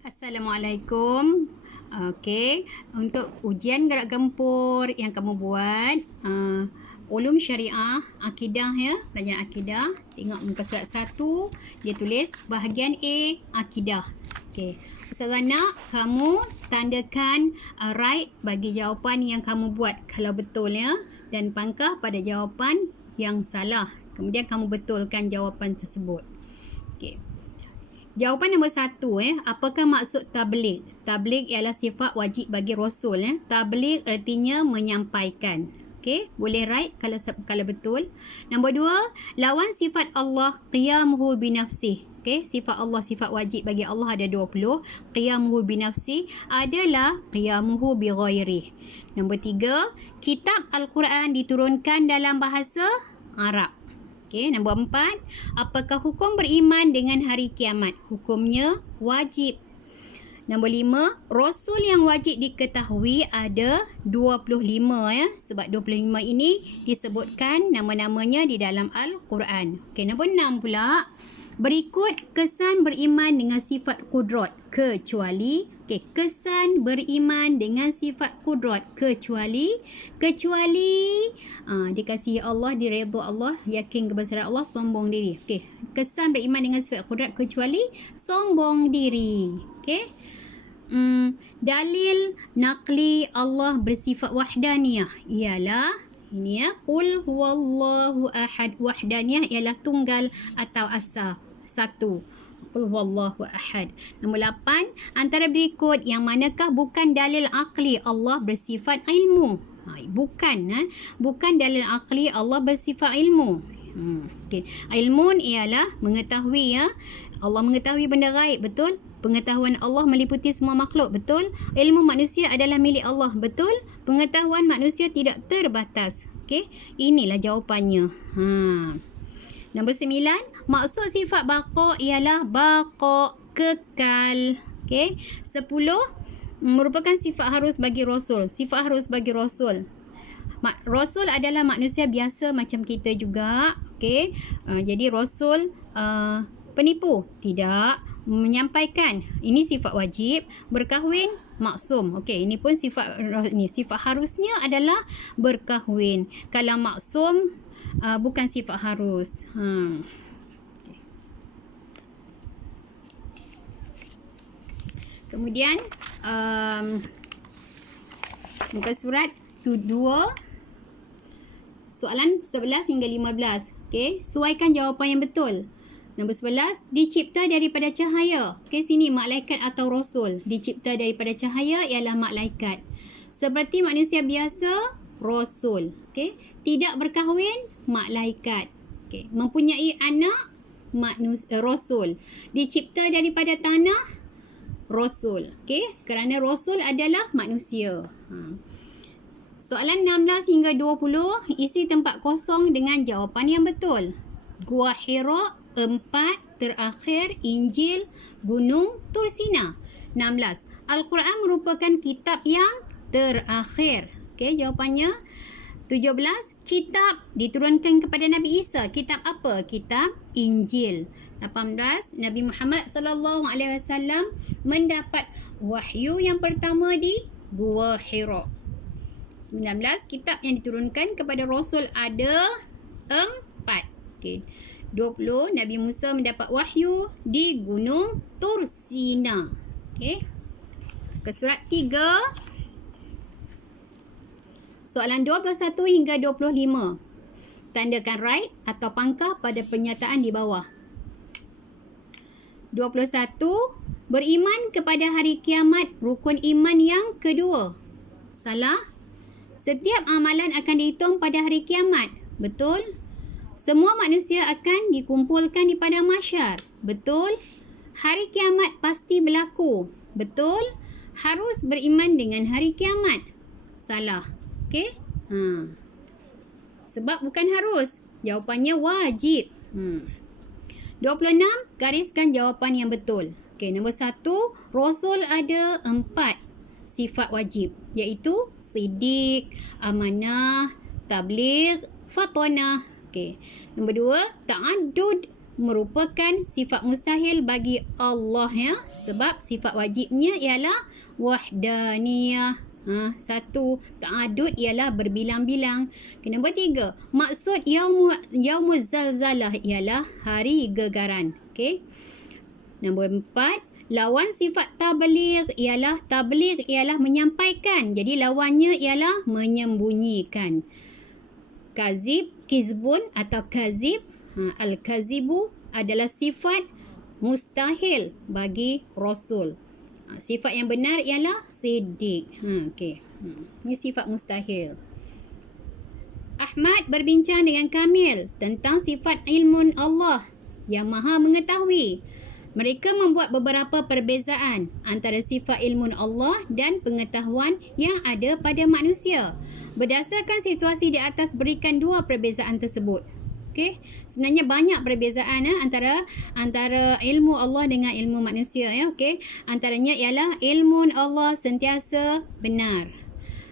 Assalamualaikum. Okey, untuk ujian gerak gempur yang kamu buat, ulum syariah, akidah ya, pelajaran akidah. Tengok muka surat 1, dia tulis bahagian A, akidah. Okey, Ustazah nak kamu tandakan right bagi jawapan yang kamu buat kalau betul ya, dan pangkah pada jawapan yang salah. Kemudian kamu betulkan jawapan tersebut. Okey. Jawapan nombor 1, apakah maksud tabligh? Tabligh ialah sifat wajib bagi Rasul. Tabligh artinya menyampaikan. Okey, boleh right kalau betul. Nombor 2, lawan sifat Allah qiyamuhu binafsih. Okey, sifat Allah, sifat wajib bagi Allah ada 20. Qiyamuhu binafsih adalah qiyamuhu bighairih. Nombor 3, kitab Al-Quran diturunkan dalam bahasa Arab. Okey, nombor 4, apakah hukum beriman dengan hari kiamat? Hukumnya wajib. Nombor 5, Rasul yang wajib diketahui ada 25 ya. Sebab 25 ini disebutkan nama-namanya di dalam Al-Quran. Okey, nombor 6 pula, berikut kesan beriman dengan sifat kudrat kecuali kesan beriman dengan sifat kudrat kecuali dikasihi Allah, diredha Allah, yakin kebesaran Allah, sombong diri. Okey, kesan beriman dengan sifat kudrat kecuali sombong diri. Okey. Dalil naqli Allah bersifat wahdaniyah ialah ini ya, qul huwallahu ahad. Wahdaniyah ialah tunggal atau asa, satu. Qul huwallahu ahad. Nombor 8, antara berikut yang manakah bukan dalil akli Allah bersifat ilmu? Bukan dalil akli Allah bersifat ilmu. Okey. Ilmun ialah mengetahui ya. Allah mengetahui benda gaib, betul? Pengetahuan Allah meliputi semua makhluk, betul? Ilmu manusia adalah milik Allah, betul? Pengetahuan manusia tidak terbatas. Okey, inilah jawapannya. Nombor 9, maksud sifat baqa ialah baqa, kekal. Okey. 10, merupakan sifat harus bagi Rasul. Sifat harus bagi Rasul. Rasul adalah manusia biasa macam kita juga. Okey. Jadi Rasul penipu? Tidak. Menyampaikan, ini sifat wajib. Berkahwin, maksum. Okey, ini pun sifat harusnya adalah berkahwin. Kalau maksum bukan sifat harus. Kemudian muka surat 2, soalan 11 hingga 15. Okey, sesuaikan jawapan yang betul. Nombor 11, dicipta daripada cahaya. Okey, sini malaikat atau rasul. Dicipta daripada cahaya ialah malaikat. Seperti manusia biasa, rasul. Okey, tidak berkahwin, malaikat. Okey, mempunyai anak, rasul. Dicipta daripada tanah, rasul. Okey, kerana rasul adalah manusia. Soalan 16 hingga 20, isi tempat kosong dengan jawapan yang betul. Gua Hira, 4, terakhir Injil, Gunung Tursina. 16, Al-Quran merupakan kitab yang terakhir. Okey, jawapannya 17, kitab diturunkan kepada Nabi Isa. Kitab apa? Kitab Injil. 18, Nabi Muhammad SAW mendapat wahyu yang pertama di Gua Hira. 19, kitab yang diturunkan kepada Rasul ada 4. Okey. 20, Nabi Musa mendapat wahyu di Gunung Tursina. Okey. Ke surat 3. Soalan 21 hingga 25. Tandakan right atau pangkah pada pernyataan di bawah. 21, beriman kepada hari kiamat rukun iman yang kedua. Salah. Setiap amalan akan dihitung pada hari kiamat. Betul? Semua manusia akan dikumpulkan di padang mahsyar. Betul? Hari kiamat pasti berlaku. Betul? Harus beriman dengan hari kiamat. Salah. Okey? Sebab bukan harus. Jawapannya wajib. 26, gariskan jawapan yang betul. Okey, nombor 1, Rasul ada 4 sifat wajib, iaitu siddiq, amanah, tabligh, fatanah. Okey. Nombor 2, ta'addud merupakan sifat mustahil bagi Allah ya. Sebab sifat wajibnya ialah wahdaniyah. Satu, ta'adud ialah berbilang-bilang. Nombor 3, maksud yaumuz zalzalah ialah hari gegaran. Okey. Nombor 4, lawan sifat tabligh ialah menyampaikan. Jadi lawannya ialah menyembunyikan. Kazib, kizbun atau kazib. Al-kazibu adalah sifat mustahil bagi Rasul. Sifat yang benar ialah siddiq. Okey. Ini sifat mustahil. Ahmad berbincang dengan Kamil tentang sifat ilmu Allah yang maha mengetahui. Mereka membuat beberapa perbezaan antara sifat ilmu Allah dan pengetahuan yang ada pada manusia. Berdasarkan situasi di atas, berikan dua perbezaan tersebut. Okey, sebenarnya banyak perbezaan antara ilmu Allah dengan ilmu manusia ya. Okey, antaranya ialah ilmu Allah sentiasa benar.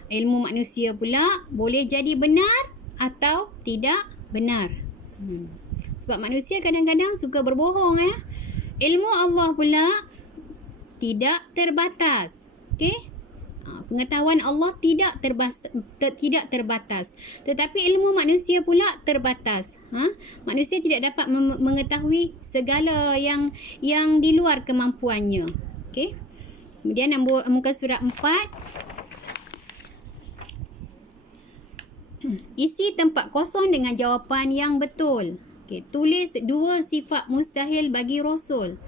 Ilmu manusia pula boleh jadi benar atau tidak benar. Sebab manusia kadang-kadang suka berbohong ya. Ilmu Allah pula tidak terbatas. Okey? Pengetahuan Allah tidak terbatas. Tetapi ilmu manusia pula terbatas. Manusia tidak dapat mengetahui segala yang di luar kemampuannya. Okey. Kemudian muka surat 4. Isi tempat kosong dengan jawapan yang betul. Okey, tulis dua sifat mustahil bagi Rasul.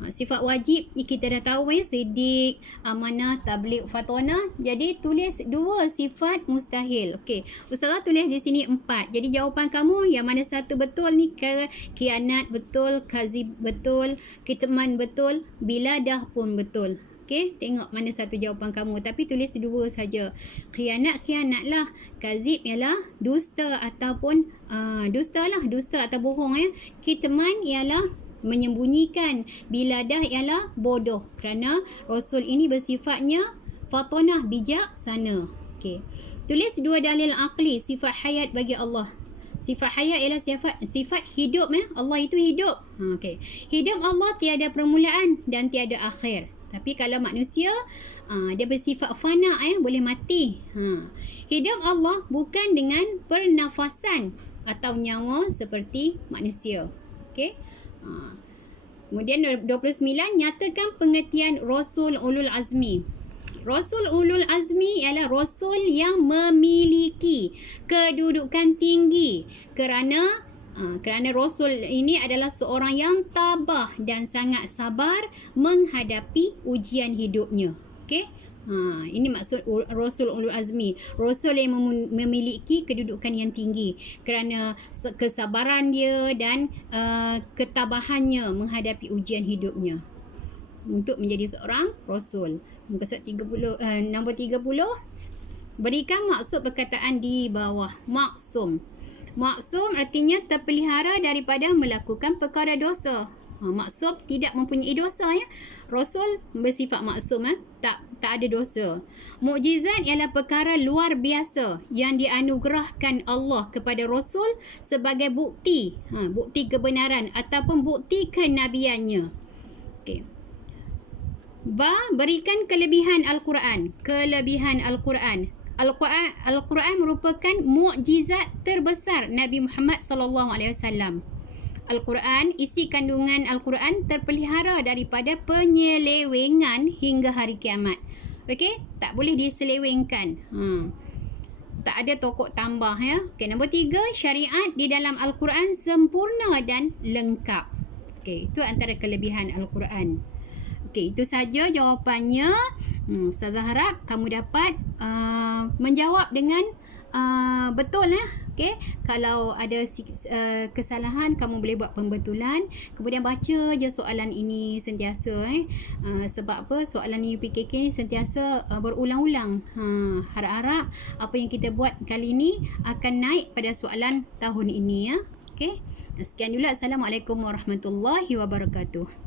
Sifat wajib kita dah tahu ya, siddiq, amanah, tabligh, fatonah. Jadi tulis dua sifat mustahil. Okey, Ustazah tulis di sini 4. Jadi jawapan kamu yang mana satu betul ni? Khianat betul, kazib betul, kitman betul, biladah pun betul. Okey, tengok mana satu jawapan kamu, tapi tulis dua saja. Khianatlah, kazib ialah dusta ataupun dusta atau bohong ya. Kitman ialah menyembunyikan, biladah ialah bodoh, kerana Rasul ini bersifatnya fatonah, bijaksana. Okey, tulis dua dalil akli sifat hayat bagi Allah. Sifat hayat ialah sifat hidup ya. Allah itu hidup. Okey, hidup Allah tiada permulaan dan tiada akhir. Tapi kalau manusia dia bersifat fana boleh mati. Hidup Allah bukan dengan pernafasan atau nyawa seperti manusia. Okey. Kemudian 29, nyatakan pengertian Rasul Ulul Azmi. Rasul Ulul Azmi ialah Rasul yang memiliki kedudukan tinggi kerana Rasul ini adalah seorang yang tabah dan sangat sabar menghadapi ujian hidupnya. Okey. Ini maksud Rasul Ulul Azmi. Rasul yang memiliki kedudukan yang tinggi kerana kesabaran dia dan ketabahannya menghadapi ujian hidupnya untuk menjadi seorang Rasul. Muka surat 30, nombor 30. Berikan maksud perkataan di bawah. Maksum. Maksum artinya terpelihara daripada melakukan perkara dosa. Maksum tidak mempunyai dosa ya. Rasul bersifat maksum tak ada dosa. Mukjizat ialah perkara luar biasa yang dianugerahkan Allah kepada Rasul sebagai bukti, bukti kebenaran ataupun bukti kenabiannya. Okey. Berikan kelebihan Al-Quran. Kelebihan Al-Quran. Al-Quran merupakan mukjizat terbesar Nabi Muhammad SAW. Al-Quran, isi kandungan Al-Quran terpelihara daripada penyelewengan hingga hari kiamat. Okey, tak boleh diselewengkan. Tak ada tokok tambah ya. Okey, nombor 3, syariat di dalam Al-Quran sempurna dan lengkap. Okey, itu antara kelebihan Al-Quran. Okey, itu saja jawapannya. Ustazah harap kamu dapat menjawab dengan betul ya. Okey, kalau ada kesalahan kamu boleh buat pembetulan, kemudian baca je soalan ini sentiasa sebab apa? Soalan UPKK ni sentiasa berulang-ulang. Harap-harap apa yang kita buat kali ini akan naik pada soalan tahun ini ya. Okey. Sekian dulu. Assalamualaikum warahmatullahi wabarakatuh.